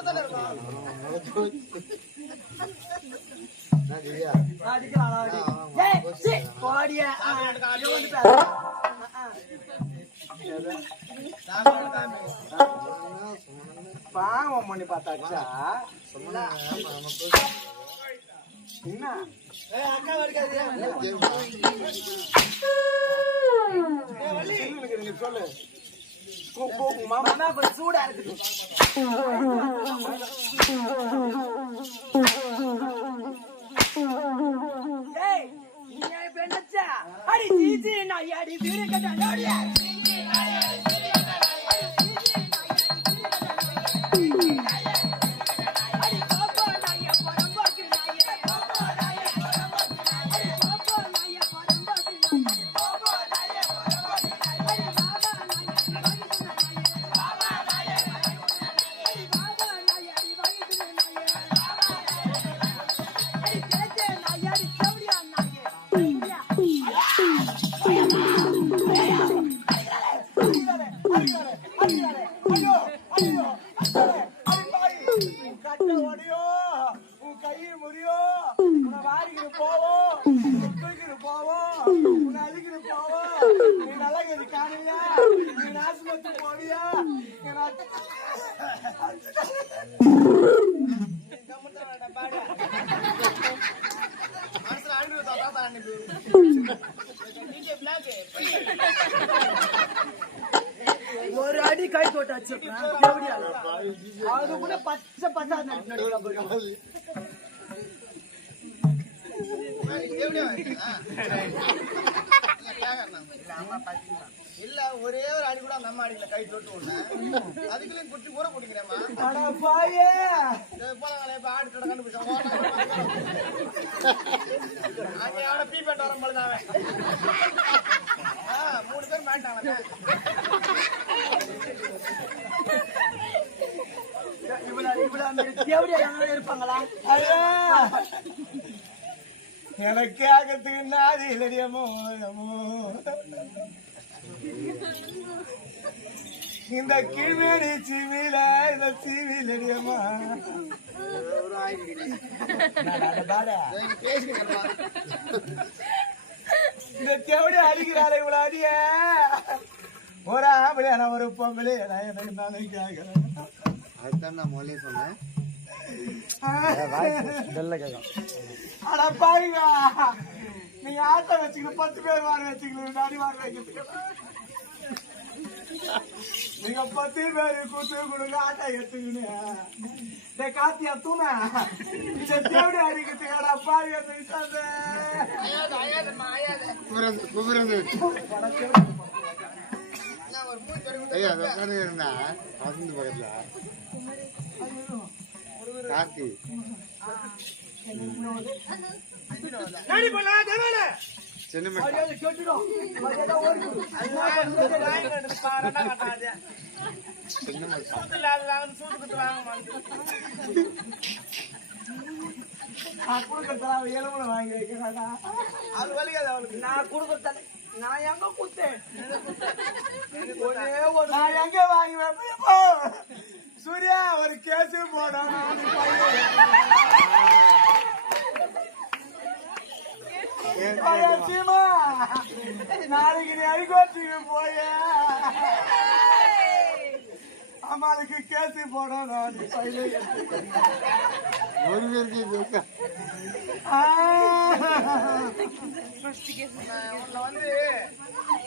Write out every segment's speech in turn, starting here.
கூட தானே. பாவம் பண்ணி பார்த்தாச்சா? என்ன? அக்கா சொல்லு. கூ- கூ- உங்க மாமா தான் கொஞ்சம் சூடா இருக்குது ஏய், நீங்க இப்ப என்னச்சா? அடி சீச்சி, இல்ல ஒரே ஒரு அடி கூட நம்ம அடிக்கல கை தொட்டு ஒண்ணு அதுக்குள்ளயும் குட்டி கூட குடிக்கிறேம்மா அட பாயே போறாங்களே இப்ப ஆடு கடை கண்டுபிடிச்சோம் அங்க எவன பீ பேண்ட் வரும் பொழுது அவன் ஆ, மூணு பேர் மாட்டாங்க இவ்வளவு இவ்வளவு எப்படியா இருப்பாங்களா எனக்கு ஆகத்துக்கு நாதி இல்லடியமோ இந்த கிமேடி சிவில இந்த சிவிலடியம்மா இந்த தேவடி அடிக்கிறாரு இவ்வளவு அடிய. ஒரு ஆம்பளை நான் ஒரு பொம்பளை நான் எனக்கு நானே கேட்கிறேன் அதுதான் நான் முதல்லயே சொன்னேன். அட பாருங்க நீங்க ஆட்டோ வச்சுக்கணும் பத்து பேர் வார வச்சுக்கணும் அடி வார நீங்க பத்து பேர் குத்து கொடுங்க ஆட்டோ எடுத்துக்கணும் காத்தியா தூண தேவடி அடிக்கிறதுக்கு அட பாருங்க ஐயா வசந்த் பக்கத்துல சின்ன நான் அவளுக்கு நான் எங்க குத்தேன் ஒரே ஒரு நான் எங்க வாங்கி வைப்பேன் சூர்யா ஒரு கேஸ் போடணும் சீமா நாளைக்கு நீ அரிகோட்டுக்கு போய. அம்மாளுக்கு கேஸ் போடணும் நீ பையில ஒரு பேருக்கு வந்து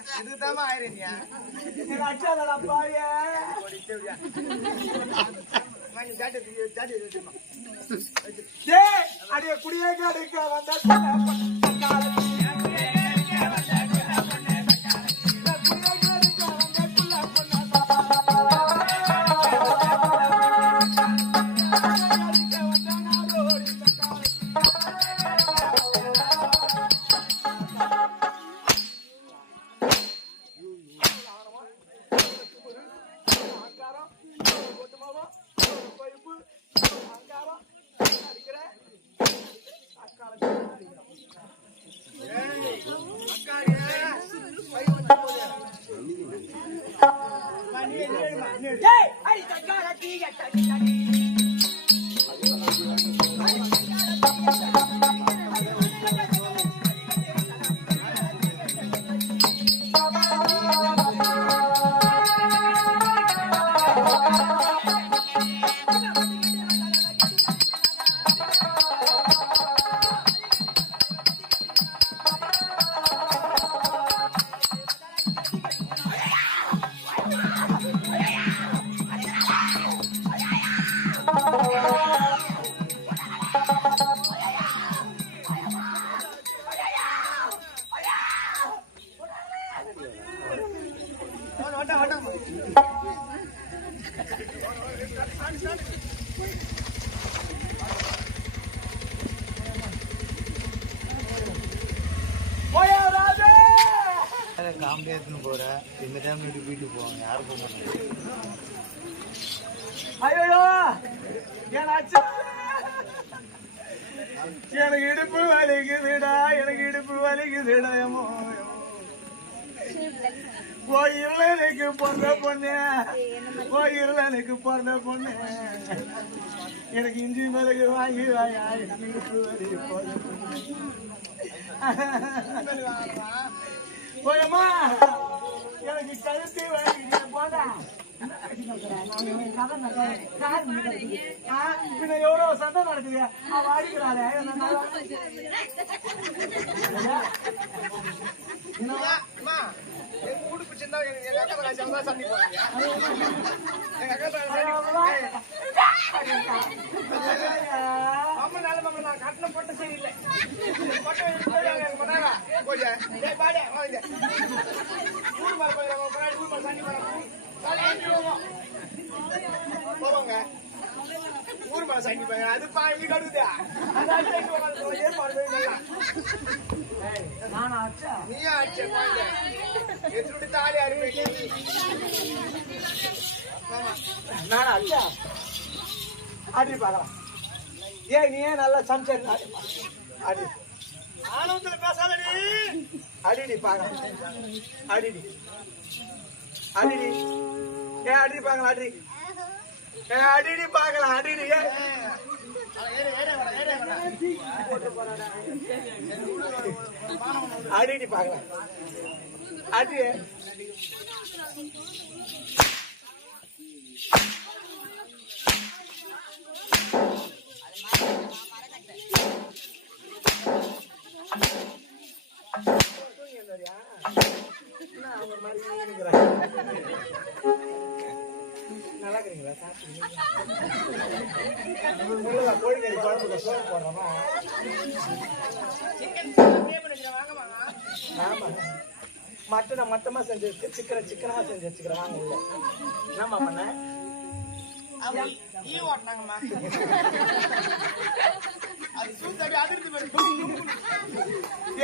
நீ அடிச்சாதடா பாவியே. அம்மா, நீ ஜாட்டி ஜாட்டி. ஏய், அடிய குடியே கடுக்க வந்த எனக்கு இஞ்சி மிளகு வாங்கி போயம்மா எனக்கு கழுத்து வாங்கி போதா பொண்ணு போயம்மா எனக்கு கழுத்து வலிக்குது போடா ஆ, பின்ன எவ்வளவு சத்தம் நடக்குது ஊர் மேல அது அடிச்சு உட்காந்து ஏற்பாடு பண்ணி நல்லா நானா அச்சா நீயா அடிச்ச பாய்ல எத்தனை தாலி அருமை நானா அச்சா அடி பார்க்கலாம் ஏன் நீ ஏன் நல்லா சமைச்ச அடி ஆனந்தத்துல பேசாதடி அடிடி பார்க்கலாம் அடிடி அடிடி. ஏ அடி பார்க்கலாம் அடி ஏ அடிடி பார்க்கலாம் அடிடி. ஏ. அடிடி பார்க்கலாம். அடி Yeah. நல்லா இருக்கிறீங்களா சாப்பிடுறீங்களா கோழிக்கறி குழம்புல சோறு போடுறோமா ஆமா மட்டனை மட்டமா செஞ்சு வச்சு சிக்கனை சிக்கனமா செஞ்சு வச்சுக்கிறேன் வாங்க உள்ள என்னம்மா பண்ண ஓட்டினாங்கம்மா அது அதிர்ந்து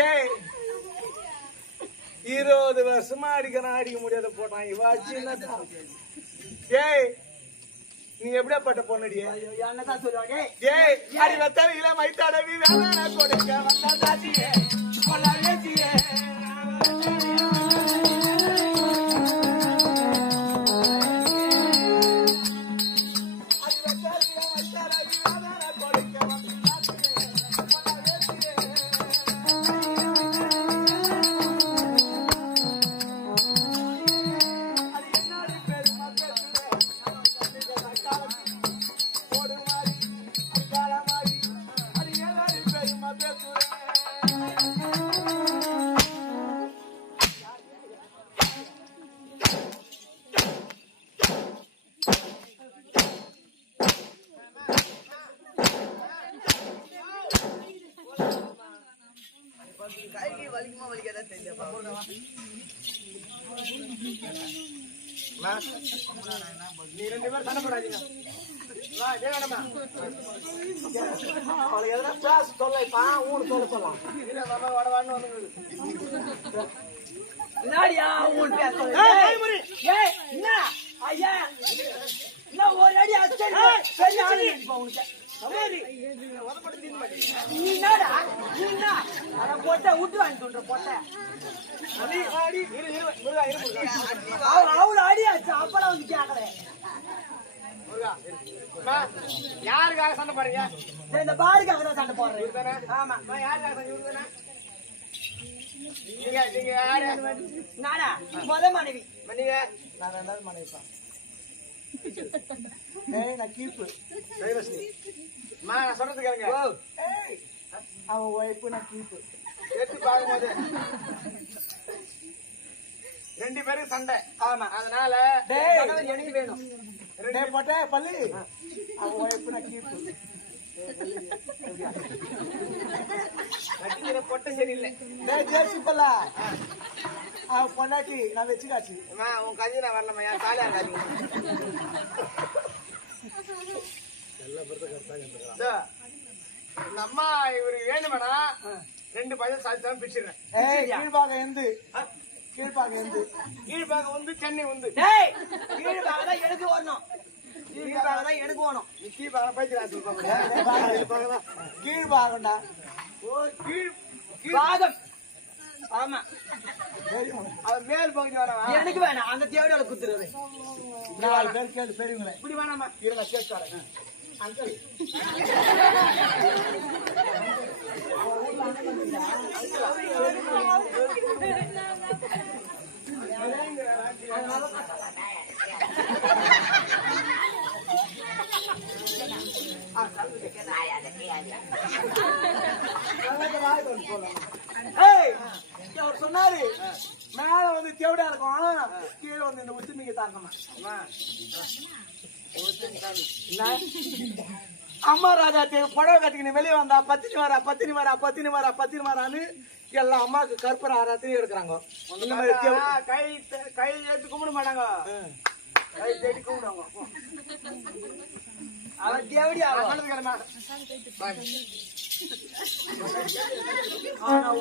ஏய் இருபது வருஷமா அடிக்கணும் அடிக்க முடியாத போட்டான் இவாச்சு என்ன ஏய் நீ பொண்ணுடி? என்னதான் சொல்லுவாங்க? ஏய் அடி வத்தால இள மைத்தாடவி வேணா கொடுக்க வந்தா தாசியே வந்து என்னடியா உன் பேச? என்ன? ஐயா என்ன ஒரு அடி அடிச்சு பெரிய ஆளு நினைப்பா உனக்கு அவள அடியாச்சு அப்பலாம் வந்து அம்மா, யாருக்காக சண்டை பாருங்க சரி, இந்த பாடிக்காக தான் சண்டை போடுறேன். ஆமா. யாருக்காக சண்டை இவருதானே? நீங்க நீங்க யாரு? நானா? முத மனைவி. நீங்க நான் ரெண்டாவது ஏய் நான் கீப்பு அம்மா, நான் சொல்றது கேளுங்க. ஏய். அவன் ஒய்ஃபு நான் கீப்பு எடுத்து பார்க்கும்போது. ரெண்டு பேரும் சண்டை. ஆமா. அதனால வேணும். பள்ளி அவன் ஒய்ஃபு நான் கீப்பு கட்டிக்கிற பொட்டை சரியில்லை. ஜேசி பல்லா. அவன் பொண்டாட்டி நான் வச்சுக்காச்சு. உன் கதையை நான் வரலம்மா. என் காலியா இருக்காதீங்க அம்மா இவருக்கு வேணுமானா ரெண்டு பையன் சாதித்தான் பிடிச்சிடுறேன் ஏய் கீழ்பாகம் எந்து கீழ்பாகம் எந்து கீழ்பாக வந்து சென்னை வந்து தான் எனக்கு வரணும் கீழ் பாகம் தான் எனக்கு வேணும் நீ கீழ்பாக பைத்தியம் கீழ்பாகம்டா. ஓ கீழ் பாகம். ஆமா. அவன் மேல் பகுதி வேணாமா எனக்கு வேணாம். அந்த தேவையோட குத்துறது. நாலு பேர் கேளு பெரியவங்களே. இப்படி வேணாமா? இரு நான் கேட்டு வரேன். அங்கிள். அவர் சொன்னாரு. மேல வந்து தேவடியா இருக்கும். கீழே வந்து இந்த உச்சி நீங்க தாக்கமா அம்மா ராஜா புடவை கட்டிக்கின்னு வெளியே வந்தா பத்தினி வரா பத்தினி வரா பத்தினி வரா பத்தினி வரான்னு எல்லா அம்மாவுக்கு கற்பூர ஆராத்திரி எடுக்கிறாங்க கை கை எடுத்து கும்பிட மாட்டாங்க. தேவடி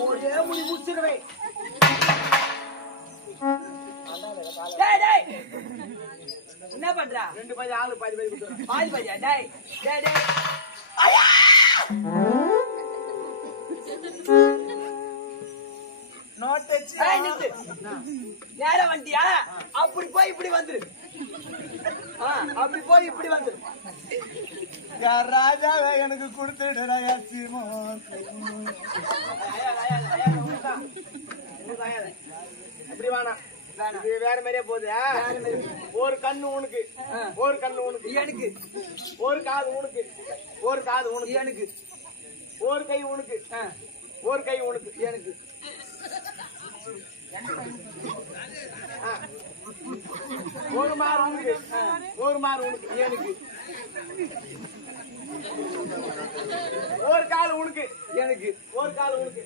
ஒரே முடி முடிச்சிருவேன் டேய் என்ன பண்ற ரெண்டு பாதி ஆளு பாதி பாதி கொடுத்துறேன் பாதி பாதியா டேய் டேய் டேய் நோட் நேரா வந்துட்டியா அப்படி போய் இப்படி வந்துரு. அப்படி போய் இப்படி வந்துரு. யார் ராஜாவை எனக்கு கொடுத்துடுறா யாச்சிமோ அப்படி வேணாம். இது வேற மாதிரியே போகுது? ஒரு கண்ணு உனக்கு. ஒரு கண்ணு உனக்கு. எனக்கு. ஒரு காது உனக்கு. ஒரு காது உனக்கு. எனக்கு. ஒரு கை உனக்கு ஒரு கை உனக்கு எனக்கு ஆ. ஒரு மாறு உனக்கு ஒரு மாறு உனக்கு எனக்கு ஒரு கால் உனக்கு எனக்கு ஒரு கால் உனக்கு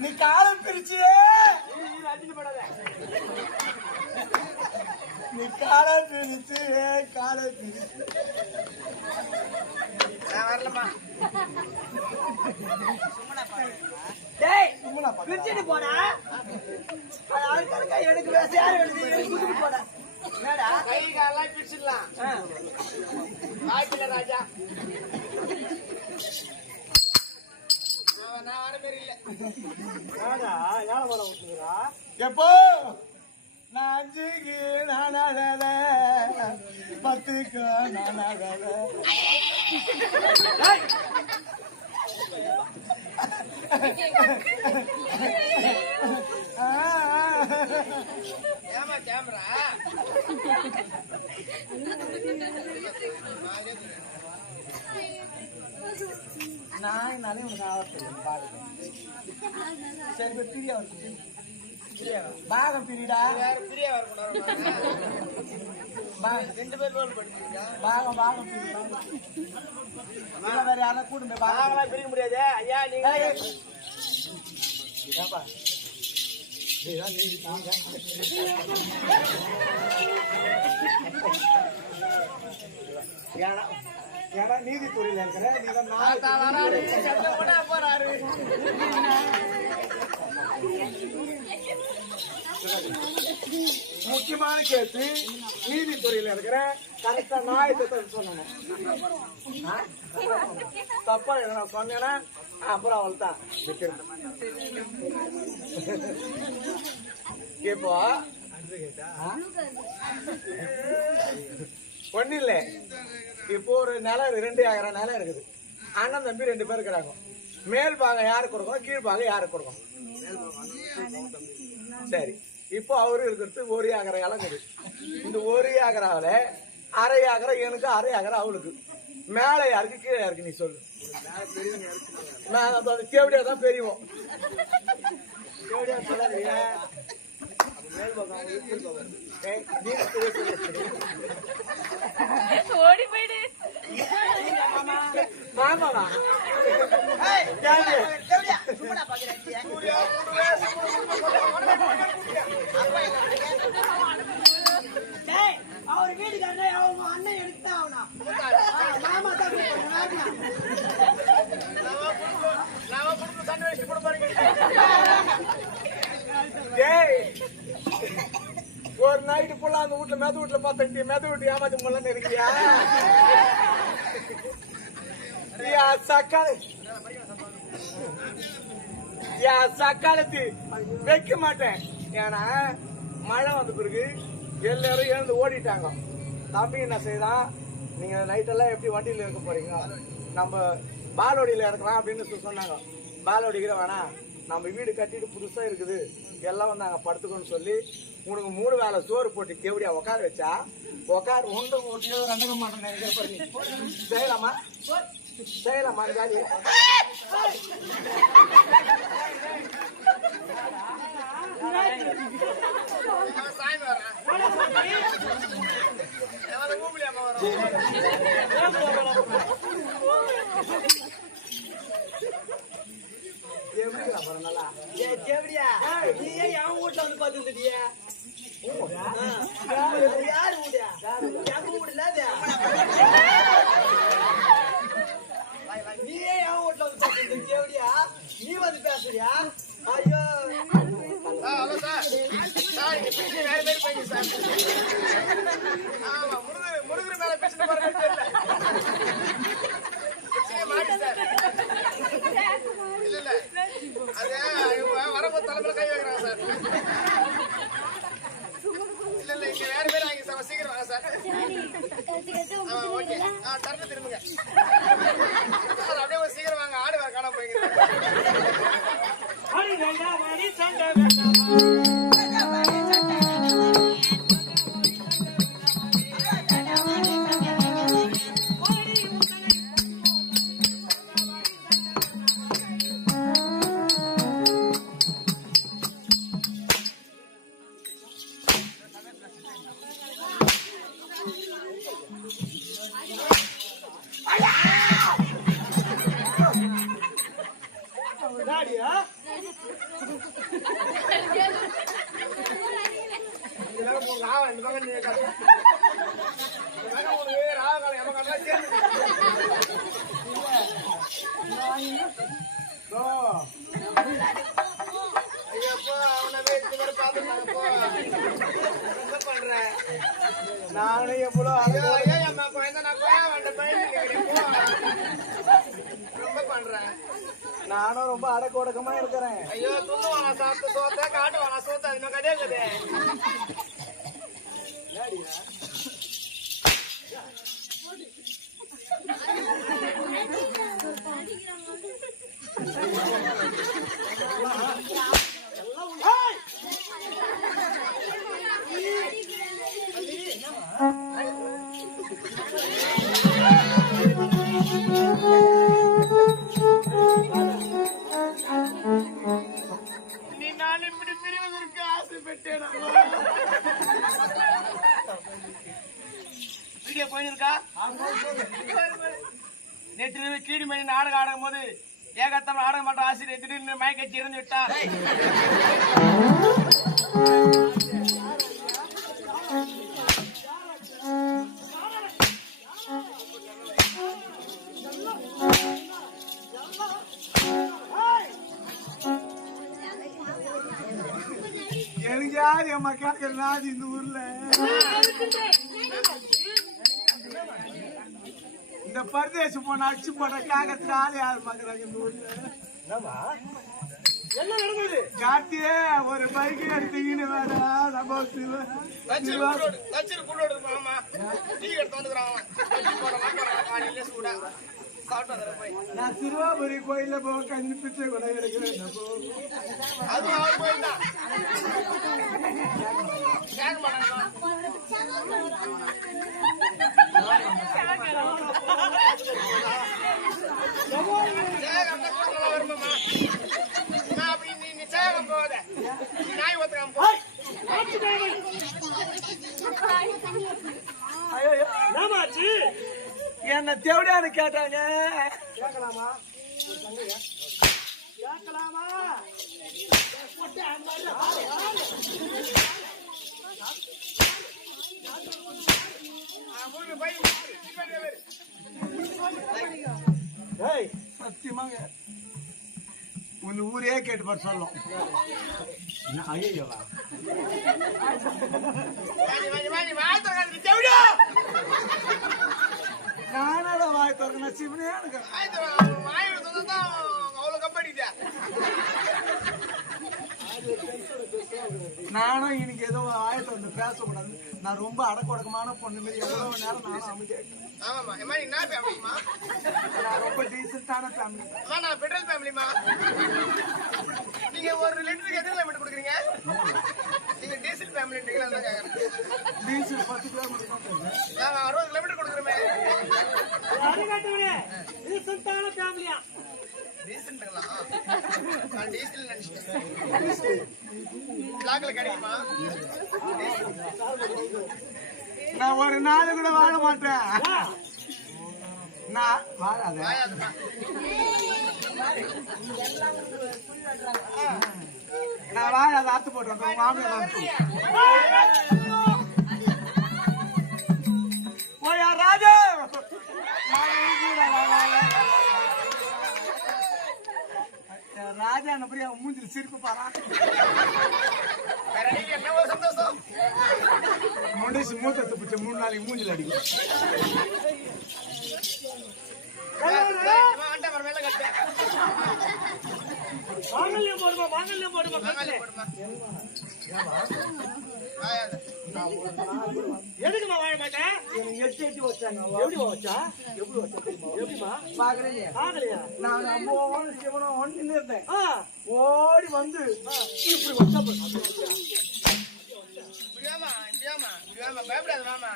நீ காலம் பிரிச்சியே நீ நீ அடிக்கப்படாத நீ காலம் பிரிச்சு காலம் பிரிச்சு நான் வரலம்மா டேய் சும்மா பாக்க பிரிச்சுட்டு போடா அது அழுக்கா எனக்கு வேற யாரும் எடுத்து எனக்கு குடுத்துட்டு போடா என்னடா கை காலெல்லாம் பிடிச்சிடலாம் ஆ. வாய்ப்பில்ல ராஜா நான் நான் வர மாரி இல்லை எப்போ? நான் அஞ்சுக்கு நான் அழல பத்துக்கு நான் அழல டேய், ஆ, ஏமா கேமரா? நான் என்னாலே உனக்கு ஆவத்து பாடு சரி இப்ப பிரியா வந்து. பாகம் பிரிடா. பிரியா வரக்கூடாது ரெண்டு பேர் ரோல் படிச்சிருக்கா பாகம் பாகம் பிரி இல்ல வேற யாரா கூடுமே பாகம் நாங்களாம் பிரிக்க முடியாது. ஐயா நீங்க ஏப்பா. ஏன்னா ஏன்னா நீதித்துறையில இருக்கிற நீ தான் முக்கியமான கேஸ் நீதித்துறையில இருக்கிற கரெக்டா நியாயத்தை சொல்லணும்? தப்பா எதனா சொன்னேன்னா அப்புறம் அவள் தான் இப்போ ஒன்றும் இல்லை இப்போ ஒரு நிலம் ரெண்டு ஏக்கரா நிலம் இருக்குது. அண்ணன் தம்பி ரெண்டு பேர் இருக்கிறாங்க. மேல் பாகம் யாருக்கு கொடுக்கணும்? கீழ் பாகம் யாருக்கு கொடுக்கணும்? சரி. இப்போ அவரு இருக்கிறது ஒரு ஏக்கரை இலங்குது இந்த ஒரு ஏக்கராவில் அரை ஏக்கரை எனக்கு அரை ஏக்கரை அவளுக்கு. மேலே யாருக்கு கீழே யாருக்கு நீ சொல்லு. நான் கேவடியா தான் பெரியவோம் கேவடியா சொல்லாதீங்க. மேல் பக்கம் ஓடி போயிடு மாமாவா? அவர் அவங்க அண்ணன் எடுத்துதான் ஆகணும். ஆ, மாமா தான் கூப்பிடுறேன், வாங்க. நாம குடும்ப சண்டை வச்சு கூட பாருங்க ஏய், ஒரு நைட்டு ஃபுல்லா அந்த வீட்டுல மெது வீட்டுல பார்த்துட்டு மெது வீட்டு ஏமாத்தி முள்ளன்னு இருக்கியா யா சக்கால யா சக்காலத்து வைக்க மாட்டேன். ஏன்னா மழை வந்த பிறகு எல்லாரும் எழுந்து ஓடிட்டாங்க. தம்பி என்ன செய்யலாம் நீங்க நைட்டெல்லாம் எப்படி வண்டியில இருக்க போறீங்க? நம்ம பாலோடியில இறக்கலாம் அப்படின்னு சொல்லி சொன்னாங்க. பாலோடிக்கிற வேணாம் நம்ம வீடு கட்டிட்டு புதுசா இருக்குது. எல்லாம் வந்து அங்க படுத்துக்கோன்னு சொல்லி உனக்கு மூணு வேலை சோறு போட்டு கேவடியா உட்கார வச்சா உட்கார் ஒன்று ஓட்டியோ ரெண்டுக்க மாட்டேன் நினைக்கிற பாரு. செய்யலாமா செய்யலாமா அந்த வேலையை? நல்லா ஏய், நீ ஏன் என் வீட்டுல வந்து பார்த்துக்கிட்டிய? அது யாரு வீடு? எங்க வீடு இல்ல அது. நீ ஏன் என் வீட்டுல வந்து பார்த்துக்கிட்ட, தேவடியா? நீ வந்து பேசுறியா ஐயோ சார் ஹலோ சார் சார் இங்க பிடிச்சி வேற பேர் பையன் சார் ஆமா முருகர் முருகர் மேல பேசின பாருங்க தெரியல பிடிச்சியே மாட்டி சார் இல்ல இல்ல அது இவங்க வரப்போ தலைமையில கை வைக்கிறாங்க சார் இல்ல இல்ல இங்க வேற பேர் வாங்கி சார் சீக்கிரம் வாங்க சார் ஆ ஓகே ஆ டர்னு அப்படியே ஒரு சீக்கிரம் வாங்க. ஆடு வேற காணாம சண்டை டாடியா நானும் எவ்வளோ ஐயோ ஐயோ அம்மா குழந்தை நான் பையன் போ. ரொம்ப பண்றேன். நானும் ரொம்ப அடக்க ஒடக்கமா இருக்கிறேன். ஐயோ துண்ணு வாங்க சாப்பிட்டு சோத்த காட்டு வாங்க சோத்த அது கதே நேற்று கீழ்மணி நாடகம் ஆடும் போது ஏகத்தம் நாடக மன்ற ஆசிரியர் திடீர்னு மயக்கச்சி இறந்து விட்டார் மாரியம்மா கேட்கிற நாதி இந்த ஊர்ல. இந்த பரதேசம் போன அடிச்சு போட்ட கேட்கறதுக்கு ஆள் யார் பாக்குறாங்க இந்த ஊர்ல. என்ன நடந்தது? ஒரு பைக் எடுத்தீங்கன்னு வேற நம்ம நான் திருவாபுரி கோயில்ல போக கஞ்சி பிச்சை கூட எடுக்கிறேன் என்ன தேவடியான்னு கேட்டாங்க. கேட்கலாமா? கேட்கலாமா சத்தியமாங்க. உன் ஊரே கேட்டு பாரு சொல்லும். ஐயோ வாங்கி வாங்கி வாங்கி வாய் சிவனே எனக்கு வாய் திற வாய் எடுத்து தான் அவ்வளோ கம்பெனிட்டேன் நானும் இன்னைக்கு ஏதோ வாய் திறந்து பேசக்கூடாது. நான் ரொம்ப அடக்கொடக்கமான பொண்ணு மாதிரி எவ்வளவு நேரம் நானும் அமைதியா இருக்கேன். ஆமாம்மா. எம்மா நீ என்ன ஃபேமிலிமா நான் ரொம்ப டீசென்டான ஃபேமிலி நான் பெட்ரோல் ஃபேமிலிமா நீங்க ஒரு லிட்டருக்கு எத்தனை கிலோமீட்டர் கொடுக்குறீங்க? நீங்க டீசல் ஃபேமிலின்றீங்களா டீசல் பத்து கிலோமீட்டர் தான் போகுது. நாங்கள் அறுபது கிலோமீட்டர் கொடுக்குறோமே அடிகாட்டவனே ரீசெண்டான ஃபேமிலியா நான் டீசல் நினச்சிட்டேன். பிளாக்ல கிடைக்குமா? நான் ஒரு நாள் கூட வாழ மாட்டேன். நான் வாழாத. நான் வாழாத அத்து போட்டு வந்தேன். உங்க மாமியார் ஓயா ராஜா நான் இங்கேடா, வா, வா, வா. ராஜா அப்படி அவன் மூஞ்சில சிரிப்பு பாரா. வேற நீங்க என்ன ஒரு சந்தோஷம் மூத்தத்தை பிடிச்ச மூணு நாளைக்கு மூஞ்சில அடிக்கும். மாங்கல்யம் போடுமா மாங்கல்யம் போடுமா எதுக்குமா வாழ மாட்டேன் எட்டு எட்டு வச்சாங்க எப்படி வச்சா எப்படி வச்சா எப்படிமா? பாக்குறேன் ஆகலையா நான் அம்மாவோட சிவனும் ஒன்று இருந்தேன். ஆ. ஓடி வந்து இப்படி வச்சா மாமா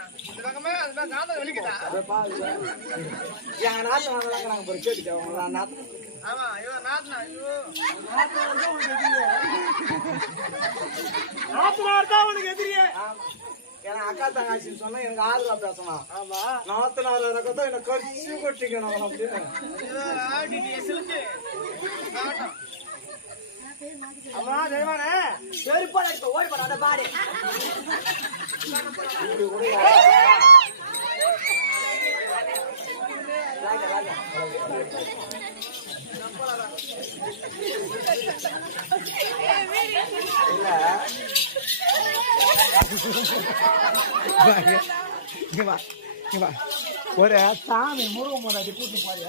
என் நாட்டு வாங்கலாங்கிறாங்க பாரு கேட்டுக்க நாட்டு ஆமா ஐயோ நாத்துனா ஐயோ நாத்தனார் உனக்கு எதிரியே எனக்கு அக்கா தங்காச்சின்னு சொன்னா எனக்கு ஆறுதலா பேசணும் ஆமா நாத்தனார் இருக்கட்டும் எனக்கு கடிச்சு கொட்டிக்கணும் அப்படின்னு அம்மா தெய்வானே இப்ப ஓடி போடாத பாடு இங்க வா இங்க வா ஒரு சாமி முருகன் முன்னாடி கூட்டி பாரு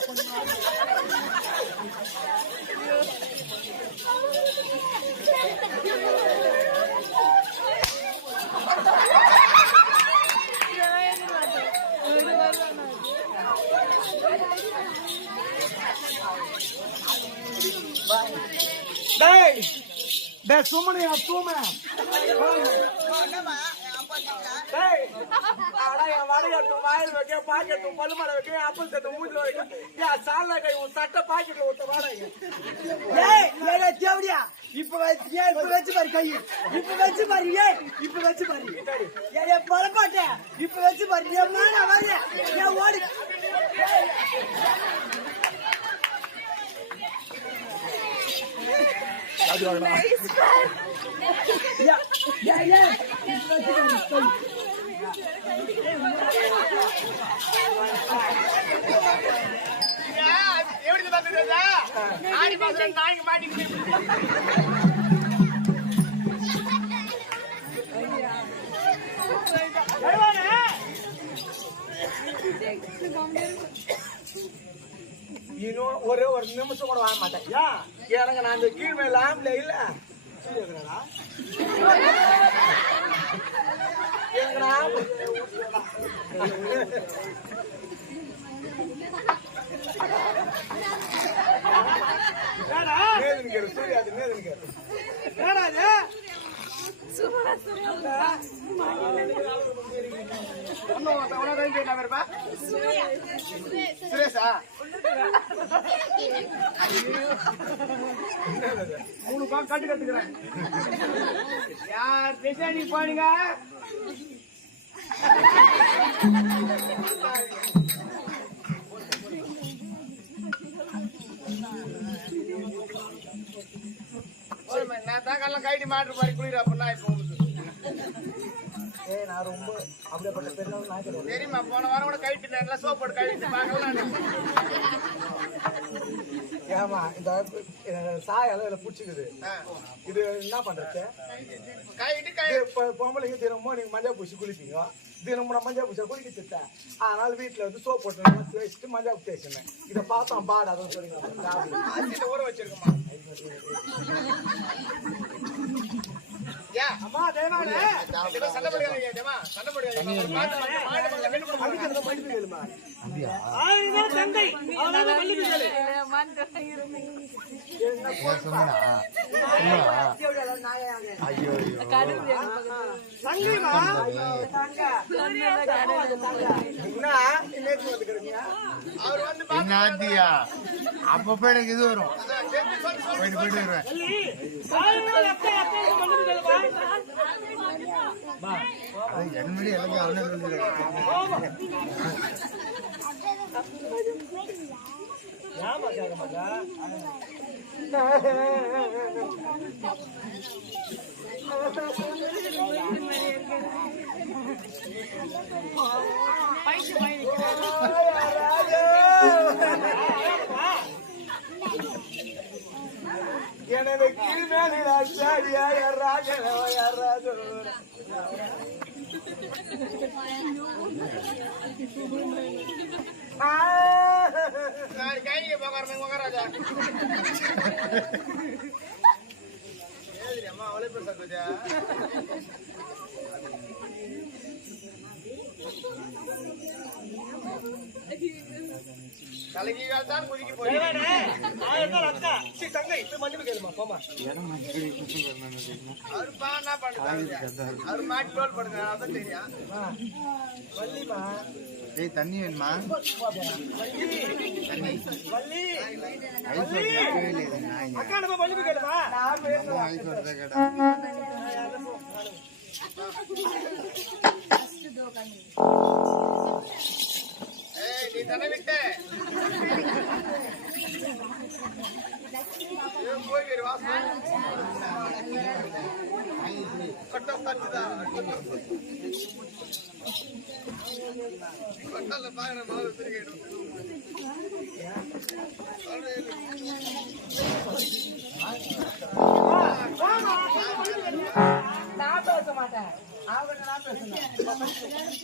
டேய் டேய் சுமனியா தூமை டேய் அடா என் வடையட்டும் வாயில் வைக்க பாக்கெட்டும் பல்லு வைக்க அப்பல் தட்டு மூஞ்சில வைக்க. கை உன் சட்டை பாக்கெட்ல விட்ட வாடகை ஏய் ஏடா தேவடியா. இப்ப வச்சு இப்ப வச்சு பாரு கை. இப்ப வச்சு பாரு ஏய் இப்ப வச்சு பாரு. பழப்பாட்ட இப்ப வச்சு பாரு. ஏன் மேல ஏன் ஓடி. That's all right. Yeah, yeah, yeah. எப்படி பாத்துக்கிறதா ஆடி பாத்துறேன் நாய்க்கு மாட்டிக்கிறேன் Thank you. இன்னும் ஒரே ஒரு நிமிஷம் கூட வாங்க மாட்டேன். எனக்கு நான் அந்த கீழ்மை லாம்ல இல்ல. எனக்கு நான் சுரேஷா? மூணு பா கட்டு கட்டுக்கிறேன். யார் திசை போனீங்க? நான் தான் கல்லாம் கைடி மாட்டு மாதிரி குளிர் அப்படின்னா இப்போ உங்களுக்கு ஏய் நான் ரொம்ப அப்படியேப்பட்ட பெருநாள் நான் கிடையாது தெரியுமா போன வாரம் கூட கைட்டு நல்லா சோப் போட்டு கழிட்டு பார்க்கலாம் ஏமா இந்த அஹ், சாய அளவுல பிடிச்சிக்குது இது என்ன பண்றது கைட்டு கை இது பொ- பொம்பளைங்க தினமும் நீங்க மஞ்சள் பூசி குளிப்பீங்க தினமும் நான் மஞ்சள் பூசா குளிக்க திட்டேன் அதனால வீட்டுல வந்து சோப் போட்டு தேய்ச்சிட்டு மஞ்சள் தேய்ச்சினேன் இதை பார்த்தோம் பாடாதுன்னு சொல்லிங்க ஆசிட்ட ஊற வச்சிருக்கமா யா அம்மா தேவானே இதுல சண்டை போடுறாங்க சண்டை போடுறாங்க ஒரு பாட்டு பாட்டு மாடு மல்ல வெள்ளி போடுறாங்க அதுக்கு அந்த மடிப்பு கேளுமா அப்படியா தந்தை அவனால மல்லிகை கேளு. ஏன் சொன்னடா ஐயோ ஐயோ தங்கைமா என்ன? நேற்று வந்து கிடக்குங்க அவர் வந்து என்ன ஆத்தியா? அப்பப்ப எனக்கு இது வரும். போயிட்டு போயிட்டு வருவேன். என் எல்லாத்தையும் அவனே எனது கிருமேலில் அச்சாடியா ராஜனோ? யாராஜோ நான் மகாராஜா ஏதிரி அம்மா அவளே பேச கொஞ்சா கலகி தான் குதிக்கி போய் தங்கை மன்னிப்பு கேளுமா போமா அவர் பா என்ன பண்ணுறாங்க அவர் மாட்டி டோல் படுங்க அதான் தெரியும். வள்ளிமா ஏய் தண்ணி வேணுமா? வள்ளி ஐஸ் ஐஸ் வாட்டர் தான் கேட்டா ஏய் நீ தானே விட்ட போய் வாசம் கட்டம் தட்டுதா கட்டல மாதிரி திருக்கிடும் நான் பேச மாட்டேன். அவங்க நான் பேசணும்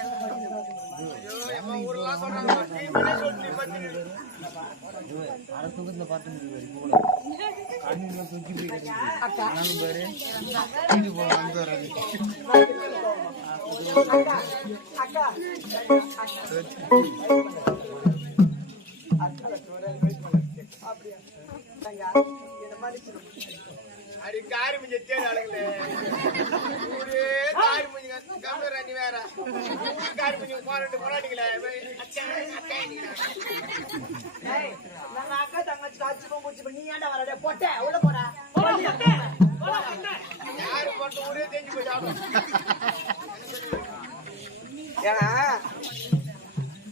தேவைன்ற நாலு மணி எம்மா ஊர்லாம் சொல்றாங்க நீ பண்ணி சொல்லி பண்ணி அரை தூக்கத்துல பார்த்து முடியாது போல கண்ணுல தூக்கி போய் நானும் பாரு வீட்டு போல வந்து வராது அக்கா ஊரே காரி அண்ணி வேற. காரி முஞ்சி போராட்டு போராட்டிங்களே அக்கா அக்கா ஏய், நாங்க அக்கா தங்கச்சி காய்ச்சி போச்சு நீ ஏன்டா வரடே போட்ட உள்ள போடா. யாரு போட்ட ஊரே போய் ஏன்னா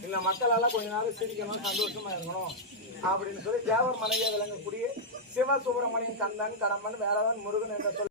இந்த மக்கள் எல்லாம் கொஞ்ச நேரம் சிரிக்கணும் சந்தோஷமா இருக்கணும். அப்படின்னு சொல்லி தேவர் மனைவியா விளங்கக்கூடிய சிவ சுப்பிரமணியன் கந்தன் கடம்பன் வேலவன் முருகன் என்ற சொல்